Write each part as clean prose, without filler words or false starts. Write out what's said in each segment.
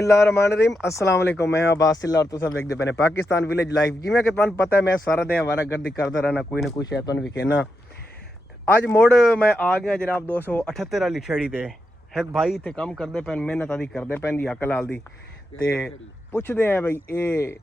बिस्मिल्लाहिर्रहमानिर्रहीम अस्सलाम वालेकुम। मैं अब्बास सिल्ला और तुम सब देखते पे पाकिस्तान विलेज लाइफ। जिमें कि तुहानू पता है मैं सारा दिन आवारागर्दी करता रहना, कोई ना कोई शै तुहानू विखेना। अज मुड़ मैं आ गया जनाब 278 वाली छड़ी ते। एक भाई इत्थे कम करते पे, मेहनत आदि करते पे दी हक लाल दी ते पुछदे हैं भाई ये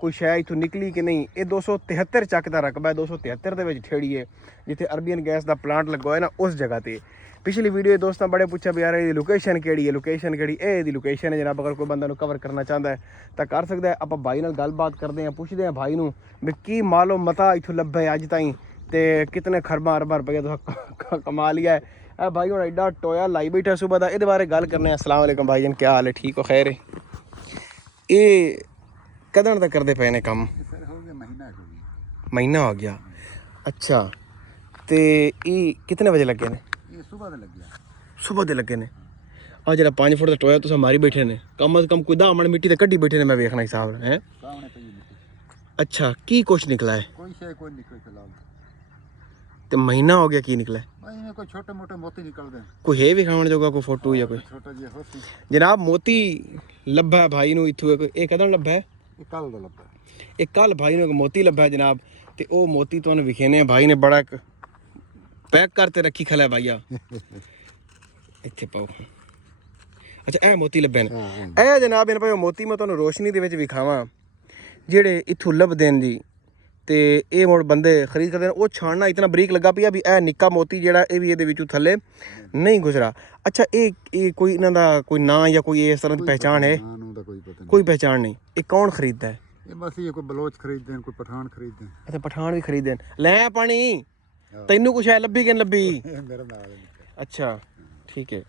कोई शै इत्थों निकली कि नहीं। ये 273 चक का रकबा है। 273 के ठेड़ी है जिथे अरबियन गैस का प्लांट लगा है ना, उस जगह पर। पिछली वीडियो दोस्तों बड़े पूछा भी यार ये लोकेशन केड़ी है, लोकेशन केड़ी ये लोकेशन है जनाब। अगर कोई बंदा कवर करना चाहता है तो कर सकता है। आप भाई नाल गलबात करते हैं, पुछते हैं भाई नूं भी की मालो मता इत्थों लभा है अज ताईं ते कितने खरबा अरबा रुपया तुसें कमा लिया है। भाई हुण एडा टोया लाई बैठा सुबह का, ये बारे गल करने। अस्सलाम वालेकुम भाईजान, क्या हाल है? ठीक हो? खैर है? ये कदन तक करते पे ने कम? महीना हो गया। अच्छा, तो ये कितने बजे लगे ने? सुबह दे लगे ने। आ जरा 5 फुट का टोया तुम मारी बैठे ने, कम से कम कोई 10 मन मिट्टी तो कड्डी बैठे ने, मैं वेखना हिसाब है। अच्छा, की कुछ निकला है? तो महीना हो गया, की निकला है? कोई छोटे मोटे मोती निकलते हैं। कोई है विखाण जोगा कोई फोटो या कोई? जनाब मोती लभा है भाई नूं इत्थों। ये कदम लभा है? ये कल भाई नूं मोती लभा है जनाब। तो वो मोती तुहानू विखेने भाई ने बड़ा एक पैक करते रखी खला है भाईया। इत्थे पाओ। अच्छा, ए मोती लभे ने। ए जनाब इन भाई मोती मैं तुहानू रोशनी दे विच विखावां जेड़े इत्थों लभदे न जी। ते ये मुड़ बंदे खरीद करते हैं। वो छानना इतना बरीक लगा पिया भी ए निक्का मोती जेड़ा ये भी ये थले नहीं गुजरा। अच्छा, ये कोई इन्हां दा कोई नाम या कोई इस तरह की पहचान है? कोई पहचान नहीं। ये कौन खरीदता है? बस ये कोई बलोच खरीदते हैं, कोई पठान खरीदते हैं। अच्छा, पठान भी खरीदते हैं। लै पानी तैनू कुछ है लब्भी कि नहीं लब्भी? अच्छा ठीक है।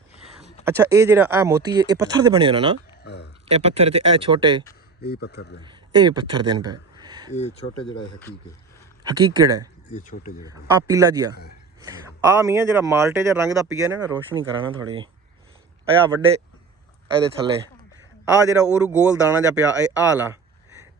अच्छा, ये जेड़ा मोती है ये पत्थर दे बने हो ना? ये पत्थर ते ए छोटे ये पत्थर दे, ये पत्थर देन पे ये छोटे जेड़ा हकीक है। हकीक केड़ा है? ये छोटे जेड़ा आ पीला जिया आ मियाँ जेड़ा माल्टे जा रंग दा पिया ने ना, रोशनी कराना थोड़ी आ वड्डे एदे थल्ले आ जेड़ा ओरू गोल दाना जा पिया ए आला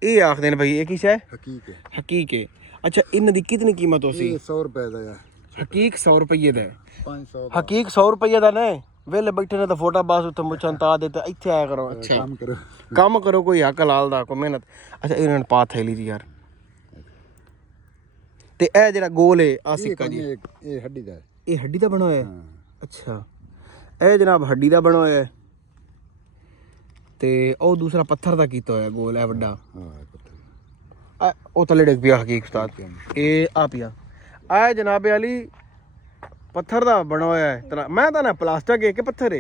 ये आखदे ने भाई ये किस है? हकीक है। हकीक है। अच्छा, इन दी कितनी कीमत होसी? 100 रुपए दा है। हकीक 100 रुपये दा है। 500 हकीक 100 रुपये दा ने। वेले बैठे ने तो फोटा बस उत्थे मुछन ता देते इत्थे आया करो। अच्छा, काम करो कोई हक लाल दा कोई मेहनत। अच्छा, इन्होंने पा थैली जी यार। ते ए जेड़ा गोल है आ सिक्का जी ये हड्डी दा है। ये हड्डी दा बना होया है? अच्छा, ए जनाब हड्डी दा बना होया है। ते ओ दूसरा पत्थर दा कीता होया गोल है वड्डा। हां पत्थर ओ तले डिग पिया हकीक उस्ताद। ये आ पिया आ जनाबे अली पत्थर दा बना होया है। मैं तो ना प्लास्टिक है कि पत्थर है?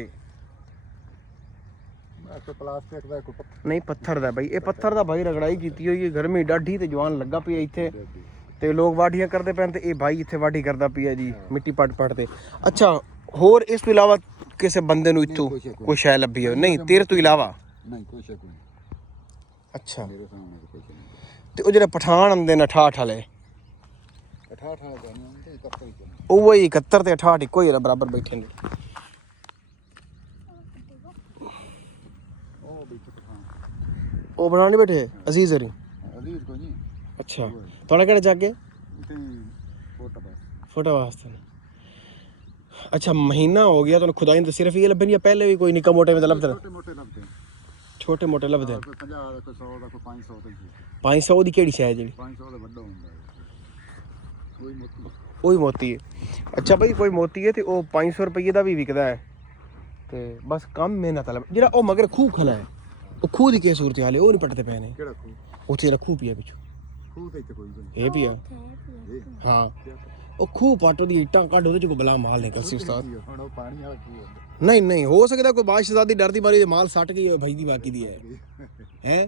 प्लास्टिक दा कोई पत्थर नहीं पत्थर दा भाई। ये पत्थर दा भाई रगड़ाई कीती हुई है। गर्मी डाढ़ी ते जवान लगा पिया इत्थे ते लोग वाढियां करते पे ते ये भाई इत्थे वाढी करदा पिया जी मिट्टी पट पट ते। अच्छा, होर इस तो इलावा किसी बंदे नूं इत्थों कोई शै लभी हो? नहीं तेरे तो इलावा नहीं कोई शे कोई। अच्छा, मेरे सामने कोई शे नहीं। ते ओ जेड़े पठान आंदे न 68 वाले 68 वाले जाने ते 71 ही। ਉਹ ਹੀ 71 ਤੇ 68 ਇੱਕੋ ਹੀ ਬਰਾਬਰ ਬੈਠੇ ਨੇ। ਉਹ ਬੈਠੇ ਪਠਾਨ ਉਹ ਬਣਾ ਨਹੀਂ ਬੈਠੇ ਅਜ਼ੀਜ਼ ਹਰੀ? ਅਜ਼ੀਜ਼ ਕੋਈ ਨਹੀਂ। ਅੱਛਾ, ਤੁਹਾਡਾ ਕਿਹੜਾ ਜਾਗੇ? ਤੇ ਫੋਟੋ ਬਸ ਫੋਟੋ ਵਾਸਤੇ। अच्छा, महीना हो गया तो खुदाई तो सिर्फ ये लभन या पहले भी कोई निक्का मोटे में लभदे? छोटे मोटे लभदे। छोटे मोटे लभदे। कोई 50 ਦਾ, ਕੋਈ 100 ਦਾ, ਕੋਈ 500 ਦਾ। 500 ਦੀ ਕਿਹੜੀ ਸ਼ੈ ਜਿਹੜੀ? 500 ਦਾ ਵੱਡਾ ਹੁੰਦਾ ਹੈ ਕੋਈ ਮੋਤੀ। ਉਹੀ ਮੋਤੀ ਹੈ। ਅੱਛਾ ਭਾਈ, ਕੋਈ ਮੋਤੀ ਹੈ ਤੇ ਉਹ 500 ਰੁਪਏ ਦਾ ਵੀ ਵਿਕਦਾ ਹੈ ਤੇ ਬਸ ਕੰਮ ਮਿਹਨਤ ਵਾਲਾ। ਜਿਹੜਾ ਉਹ ਮਗਰ ਖੂਹ ਖਲਾ ਹੈ ਉਹ ਖੂਹ ਦੀ ਕੀ ਸੂਰਤ ਹਾਲ ਹੈ? ਉਹ ਨਹੀਂ ਪਟਦੇ ਪਏ ਨੇ। ਕਿਹੜਾ ਖੂਹ? ਉੱਥੇ ਜਿਹੜਾ ਖੂਹ ਪਿਆ ਪਿੱਛੋਂ ਖੂਹ ਤੇ ਕੋਈ ਨਹੀਂ। ਇਹ ਪਿਆ ਹਾਂ। ਉਹ ਖੂਹ ਪਾਟੋ ਦੀ ਇੱਟਾਂ ਕੱਢ ਉਹਦੇ ਚ ਕੋਈ ਬਲਾ ਮਾਲ ਨਿਕਲ ਸੀ ਉਸਤਾਦ। ਹੁਣ ਉਹ ਪਾਣੀ ਵਾਲਾ ਖੂਹ ਹੁੰਦਾ। ਨਹੀਂ ਨਹੀਂ ਹੋ ਸਕਦਾ ਕੋਈ ਬਾਦਸ਼ਾਹ ਦੀ ਡਰਦੀ ਮਾਰੀ ਮਾਲ ਸੱਟ ਗਈ ਹੋਵੇ ਭਾਈ ਦੀ ਬਾਕੀ ਦੀ ਹੈ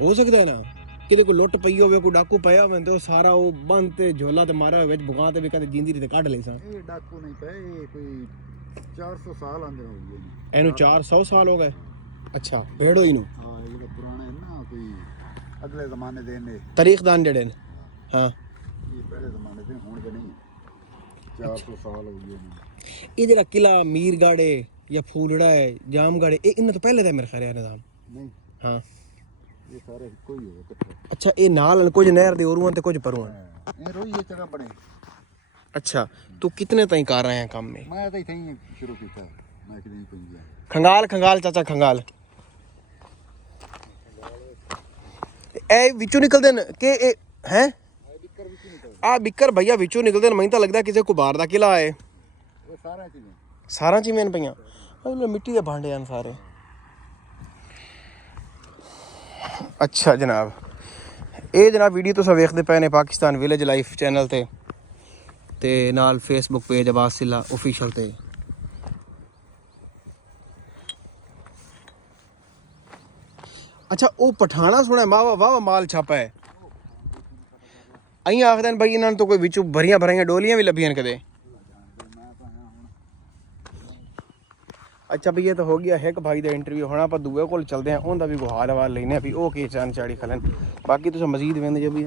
ਹੋ ਸਕਦਾ ਹੈ ਨਾ ਕਿਤੇ ਕੋਈ ਲੁੱਟ ਪਈ ਹੋਵੇ, ਕੋਈ ਡਾਕੂ ਪਿਆ ਹੋਵੇ ਤੇ ਉਹ ਸਾਰਾ ਉਹ ਬੰਦ ਤੇ ਝੋਲਾ ਤੇ ਮਾਰਿਆ ਹੋਵੇ ਵਿੱਚ ਬੁਗਾ ਤੇ ਵੀ ਕਦੇ ਜਿੰਦੀ ਤੇ ਕੱਢ ਲਈ ਸਾਂ। ਇਹ ਡਾਕੂ ਨਹੀਂ ਪਏ, ਇਹ ਕੋਈ 400 ਸਾਲ ਆਂਦੇ ਹੋ ਗਏ ਜੀ। ਇਹਨੂੰ 400 ਸਾਲ ਹੋ ਗਏ। ਅੱਛਾ, ਭੇੜੋ ਇਹਨੂੰ। ਹਾਂ, ਇਹ ਜਿਹੜਾ ਪੁਰਾਣਾ ਹੈ ਨਾ ਕੋਈ ਅਗਲੇ ਜ਼ਮਾਨੇ ਦੇ ਨੇ ਤਾਰੀਖਦਾਨ ਜਿਹੜੇ ਨੇ। ਹਾਂ, ਇਹ ਪਹਿਲੇ ਜ਼ਮਾਨੇ ਦੇ ਹੁਣ ਦੇ ਨਹੀਂ। 400 ਸਾਲ ਹੋ ਗਏ ਨੇ। ਇਹ ਜਿਹੜਾ ਕਿਲਾ ਮੀਰਗਾੜੇ ਜਾਂ ਫੂਲੜਾ ਹੈ ਜਾਮਗਾੜੇ ਇਹ ਇਹਨਾਂ ਤੋਂ ਪਹਿਲੇ ਦਾ ਮੇਰੇ ਖਿਆਲ ਹੈ ਨਿਜ਼ਾਮ ਨਹੀਂ। ਹਾਂ, ਇਹ ਸਾਰੇ ਇੱਕੋ ਹੀ ਹੋ ਇਕੱਠੇ। ਅੱਛਾ, ਇਹ ਨਾਲ ਕੁਝ ਨਹਿਰ ਦੇ ਉਰੂਆਂ ਤੇ ਕੁਝ ਪਰੂਆਂ। ਇਹ ਰੋਈ ਇਹ ਜਗ੍ਹਾ ਬਣੇ। अच्छा, तू कितने ताईं कर रहे हैं काम में? मैं तो इथे ही शुरू किया। मैं कि नहीं पई ਖੰਗਾਲ ਖੰਗਾਲ ਚਾਚਾ ਖੰਗਾਲ। ਇਹ ਵਿੱਚੋਂ ਨਿਕਲਦੇ ਨੇ ਕਿ ਇਹ ਹੈ ਆ ਬਿੱਕਰ ਭਈਆ ਵਿੱਚੋਂ ਨਿਕਲਦੇ ਨੇ। ਮੈਨੂੰ ਤਾਂ ਲੱਗਦਾ ਕਿਸੇ ਕੁਬਾਰ ਦਾ ਕਿਲਾ ਹੈ। ਇਹ ਸਾਰਾ ਚੀਜ਼ ਸਾਰਾ ਚ ਮੇਨ ਪਈਆਂ ਮਿੱਟੀ ਦੇ ਭਾਂਡੇ ਹਨ ਸਾਰੇ। ਅੱਛਾ ਜਨਾਬ, ਇਹ ਜਨਾਬ ਵੀਡੀਓ ਤੁਸੀਂ ਵੇਖਦੇ ਪਏ ਨੇ ਪਾਕਿਸਤਾਨ ਵਿਲੇਜ ਲਾਈਫ ਚੈਨਲ ਤੇ ਨਾਲ ਫੇਸਬੁੱਕ ਪੇਜ ਅਬਾਸ ਸਿੱਲਾ ਆਫੀਸ਼ੀਅਲ ਤੇ। ਅੱਛਾ ਉਹ ਪਠਾਣਾ ਸੁਣਿਆ ਵਾਹ ਵਾਹ ਮਾਲ ਛਾਪਾ ਹੈ। ਅਹੀਂ ਆਖਦੇ ਨੇ ਬਈ ਇਹਨਾਂ ਨੂੰ ਤਾਂ ਕੋਈ ਵਿੱਚੋਂ ਭਰੀਆਂ ਭਰੀਆਂ ਡੋਲੀਆਂ ਵੀ ਲੱਭੀਆਂ ਕਦੇ। ਅੱਛਾ ਭਈ ਇਹ ਤਾਂ ਹੋ ਗਿਆ ਇੱਕ ਭਾਈ ਦਾ ਇੰਟਰਵਿਊ। ਹੁਣ ਆਪਾਂ ਦੂਏ ਕੋਲ ਚਲਦੇ ਹਾਂ, ਉਹਦਾ ਵੀ ਹਾਲ ਹਵਾਲ ਲੈਨੇ ਵੀ ਉਹ ਕੀ ਚਾਨ ਚਾੜੀ ਖਲਨ। ਬਾਕੀ ਤੁਸੀਂ ਮਜ਼ੀਦ ਵੇਂਦੇ ਜੋ ਵੀ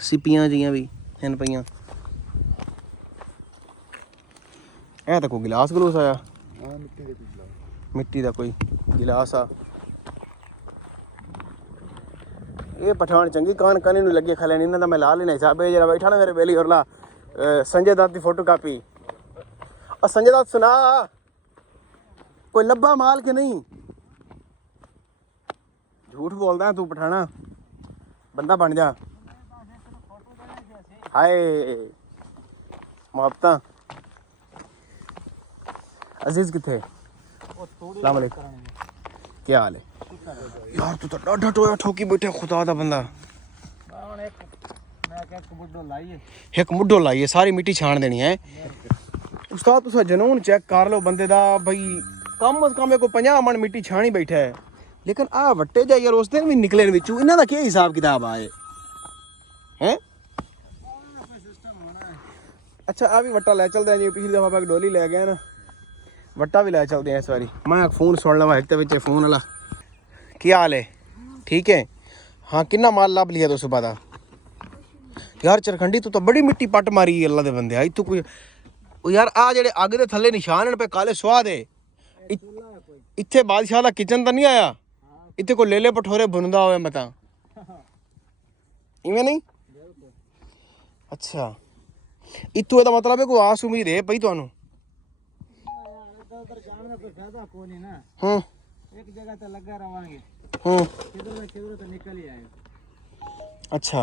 ਸਿੱਪੀਆਂ ਜੀਆਂ ਵੀ ਹਨ ਪਈਆਂ। ਇਹ ਤਾਂ ਕੋਈ ਗਿਲਾਸ ਗਲੂਸ ਆਇਆ, ਹਾਂ ਮਿੱਟੀ ਦੇ ਕੁਝ ਮਿੱਟੀ ਦਾ ਕੋਈ ਗਿਲਾਸ ਆ। ਇਹ ਪਠਾਨ ਚੰਗੀ ਕਾਨ ਕਾਨੀ ਨੂੰ ਲੱਗੇ ਖਲਨ। ਇਹਨਾਂ ਦਾ ਮੈਂ ਲਾ ਲੈਣਾ ਹਿਸਾਬ ਹੈ। ਜਰਾ ਬੈਠਾ ਨਾ ਮੇਰੇ ਬੇਲੀ ਹੋਰ ਲਾ ਸੰਜੇ ਦੱਤ ਦੀ ਫੋਟੋ ਕਾਪੀ। और संजय दत्त सुना कोई लब्बा माल के नहीं। झूठ बोलदा है तू पठाना, बंदा बन जा। हाय मुहब्बतां अजीज किथे? अस्सलाम वालेकुम, क्या हाल है यार? तू तो डाढा टोया ठोकी बैठा खुदा दा बंदा। एक मुड्ढो लाइए सारी मिट्टी छान देनी है। उस्ताद तुसा जनून चेक कर लो बंदे दा भाई। कम अज कम को 50 मन मिट्टी छानी बैठा है। लेकिन आ वट्टे जा यार उस दिन भी निकले विचू। इन्हां दा क्या हिसाब किताब आए हैं? अच्छा आ भी वट्टा लै चलदे जी। पिछली दफा मैं डोली लै गया ना, वट्टा भी लै चलदे हैं इस बारी। मैं फोन सुन लवां एक ते विच फोन वाला। क्या हाल है? ठीक है। हाँ किन्ना माल लभ लिया तो सुबह दा? यार चरखंडी तू तो बड़ी मिट्टी पट मारी अल्लाह दे बंदे। इत्थों कोई यार आ जेड़े अग दे थल्ले निशान पे काले सुहा दे। इत्थे बादशाह दा किचन तो नहीं आया? इत्थे कोई लेले भठोरे बुनदा होवे मता इवें नहीं? अच्छा इत्थों दा मतलब है कोई आस उम्मीद है पई तुहानू? एक जगह ते लगा रवांगे। किधर तो निकल ही आए। अच्छा